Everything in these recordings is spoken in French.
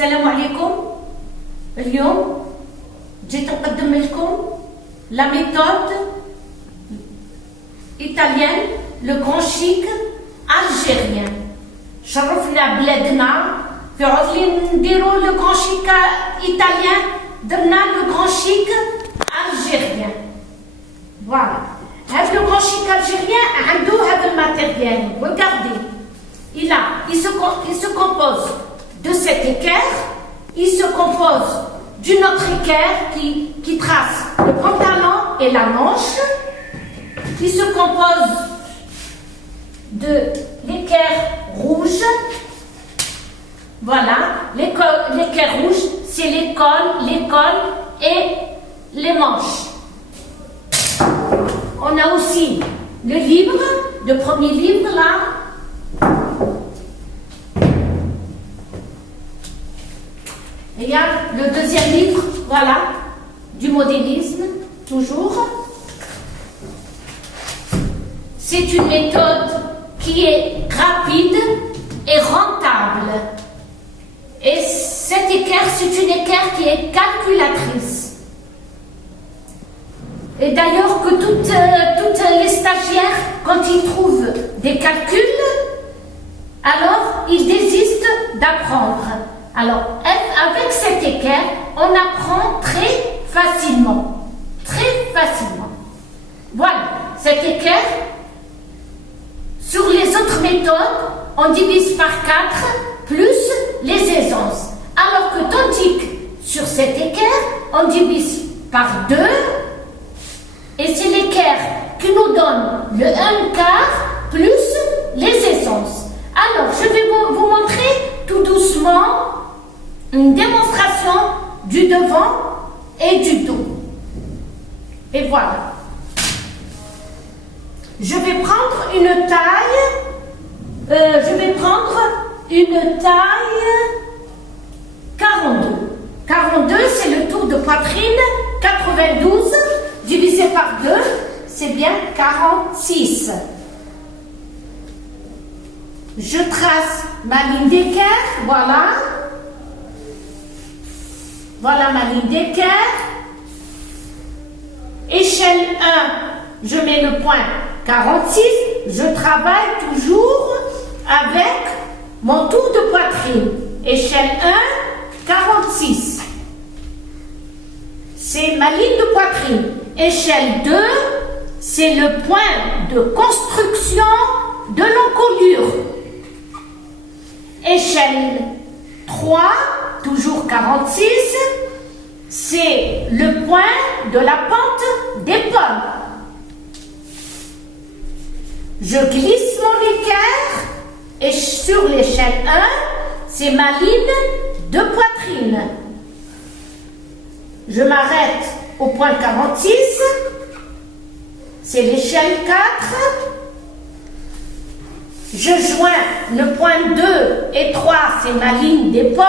السلام عليكم. اليوم جيت نقدم لكم la méthode italienne, le grand chic algérien. شرفنا بلادنا في عطلين نديرو le grand chic italien, درنا le grand chic algérien. Voilà. هذا le grand chic algérien عنده هذا الماتيريال. Regardez. Il se compose de cet équerre, il se compose d'une autre équerre qui trace le pantalon et la manche, il se compose de l'équerre rouge, voilà, l'équerre rouge c'est l'école et les manches. On a aussi le livre, le premier livre là. Il y a le deuxième livre, voilà, du modélisme, toujours. C'est une méthode qui est rapide et rentable. Et cette équerre, c'est une équerre qui est calculatrice. Et d'ailleurs que toutes les stagiaires, quand ils trouvent des calculs, alors ils désistent d'apprendre. Alors, avec cette équerre, on apprend très facilement. Très facilement. Voilà, cette équerre, sur les autres méthodes, on divise par 4 plus les aisances. Alors que tandis que sur cette équerre, on divise par 2 et c'est l'équerre qui nous donne le 1/4 plus les aisances. Alors, je vais vous montrer tout doucement une démonstration du devant et du dos. Et voilà. Je vais prendre une taille. Une taille 42. 42, c'est le tour de poitrine. 92 divisé par 2, c'est bien 46. Je trace ma ligne d'équerre, voilà. Voilà ma ligne d'équerre. Échelle 1, je mets le point 46. Je travaille toujours avec mon tour de poitrine. Échelle 1, 46. C'est ma ligne de poitrine. Échelle 2, c'est le point de construction de l'encolure. Échelle 3, toujours 46, c'est le point de la pente d'épaule. Je glisse mon équerre et sur l'échelle 1, c'est ma ligne de poitrine. Je m'arrête au point 46, c'est l'échelle 4. Je joins le point 2 et 3, c'est ma ligne d'épaule.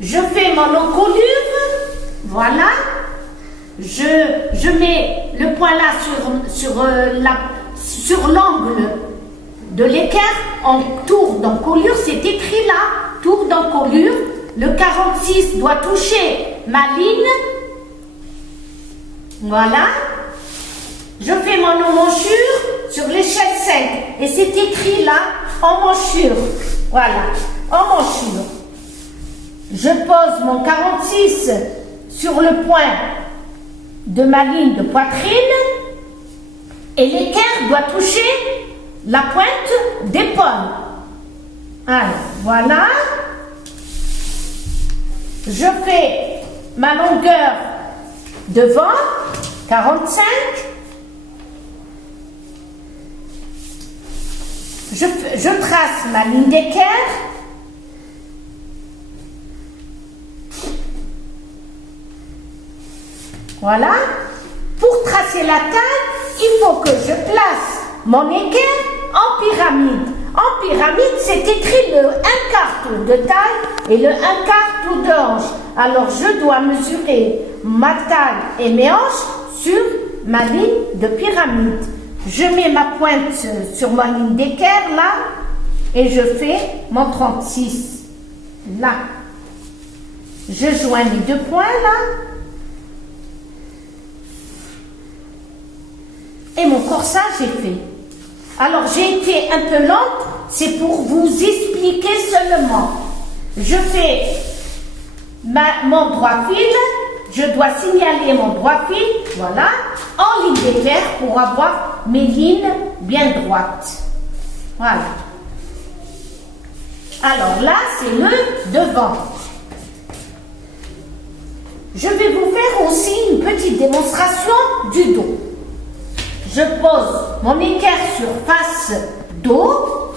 Je fais mon encolure, voilà. Je mets le point là sur l'angle de l'équerre en tour d'encolure, c'est écrit là, tour d'encolure. Le 46 doit toucher ma ligne, voilà. Je fais mon emmanchure sur l'échelle 5 et c'est écrit là, emmanchure, voilà, emmanchure. Je pose mon 46 sur le point de ma ligne de poitrine et l'équerre doit toucher la pointe d'épaule. Alors, voilà. Je fais ma longueur devant, 45. Je trace ma ligne d'équerre. Voilà. Pour tracer la taille, il faut que je place mon équerre en pyramide. En pyramide, c'est écrit le 1/4 tour de taille et le 1/4 tour de hanche. Alors, je dois mesurer ma taille et mes hanches sur ma ligne de pyramide. Je mets ma pointe sur ma ligne d'équerre là et je fais mon 36. là. Je joins les deux points là. Et mon corsage est fait. Alors j'ai été un peu lente, c'est pour vous expliquer seulement. Je fais mon droit fil, je dois signaler mon droit fil, voilà, en ligne d'équerre pour avoir mes lignes bien droites. Voilà. Alors là, c'est le devant. Je vais vous faire aussi une petite démonstration du dos. Je pose mon équerre sur face dos.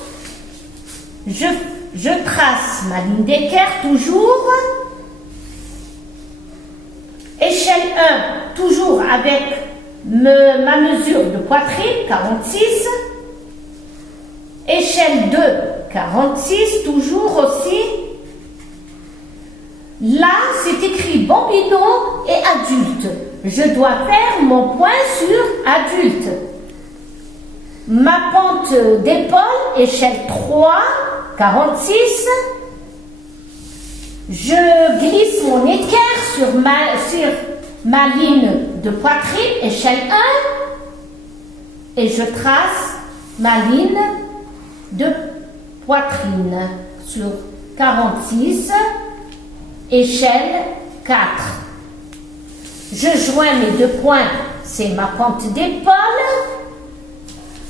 Je trace ma ligne d'équerre toujours. Échelle 1, toujours avec ma mesure de poitrine, 46. Échelle 2, 46, toujours aussi. Là, c'est écrit bambino et adulte. Je dois faire mon point sur adulte. Ma pente d'épaule, échelle 3, 46. Je glisse mon équerre sur ma ligne de poitrine, échelle 1. Et je trace ma ligne de poitrine sur 46. Échelle 4. Je joins mes deux points, c'est ma pente d'épaule.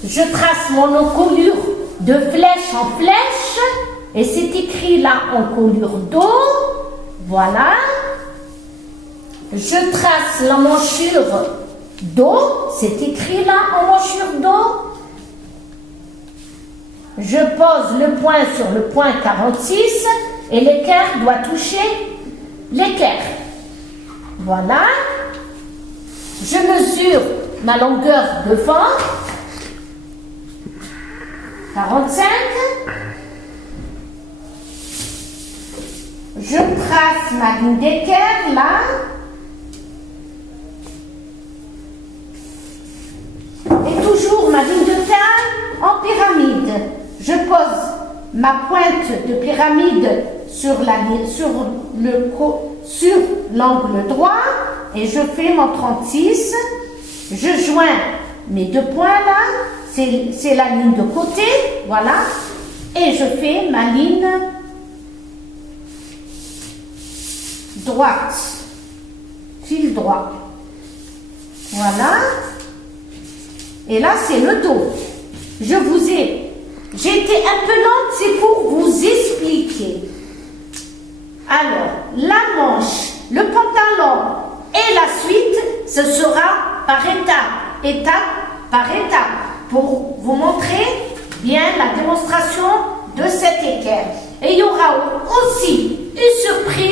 Je trace mon encolure de flèche en flèche et c'est écrit là encolure dos. Voilà. Je trace l'emmanchure dos, c'est écrit là emmanchure dos. Je pose le point sur le point 46 et l'équerre doit toucher l'équerre. Voilà. Je mesure ma longueur devant. 45. Je trace ma ligne d'équerre là. Et toujours ma ligne de terre en pyramide. Je pose ma pointe de pyramide sur l'angle droit et je fais mon 36. Je joins mes deux points là, c'est la ligne de côté, voilà, et je fais ma ligne droite, fil droit. Voilà. Et là, c'est le dos. J'ai été un peu lente, c'est pour vous expliquer. Alors, la manche, le pantalon et la suite, ce sera par étape par étape, pour vous montrer bien la démonstration de cette équerre. Et il y aura aussi une surprise